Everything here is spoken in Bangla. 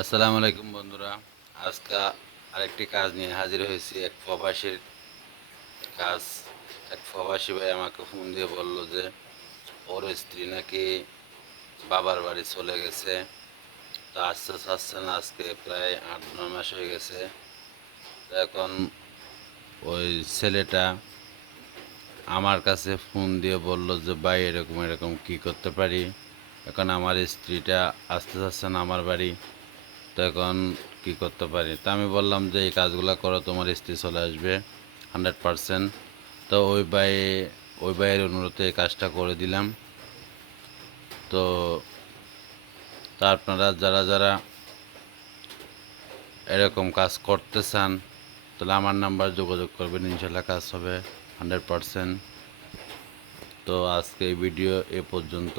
আসসালামু আলাইকুম বন্ধুরা। আজকে আরেকটি কাজ নিয়ে হাজির হয়েছি। এক প্রবাসীর কাজ। এক প্রবাসী ভাই আমাকে ফোন দিয়ে বলল যে ওর স্ত্রী নাকি বাবার বাড়ি চলে গেছে, তো আসতে চাচ্ছে না। আজকে প্রায় 8-9 মাস হয়ে গেছে। তো এখন ওই ছেলেটা আমার কাছে ফোন দিয়ে বলল যে ভাই এরকম এরকম কি করতে পারি। এখন আমার স্ত্রীটা আসতে চাচ্ছে না আমার বাড়ি, তো এখন কী করতে পারি। তা আমি বললাম যে এই কাজগুলো করো, তোমার স্ত্রী চলে আসবে 100%। তো ওই ভাইয়ের অনুরোধে এই কাজটা করে দিলাম। তো আপনারা যারা যারা এরকম কাজ করতে চান তাহলে আমার নাম্বার যোগাযোগ করবেন, ইনশাল্লাহ কাজ হবে 100%। তো আজকে এই ভিডিও এ পর্যন্ত।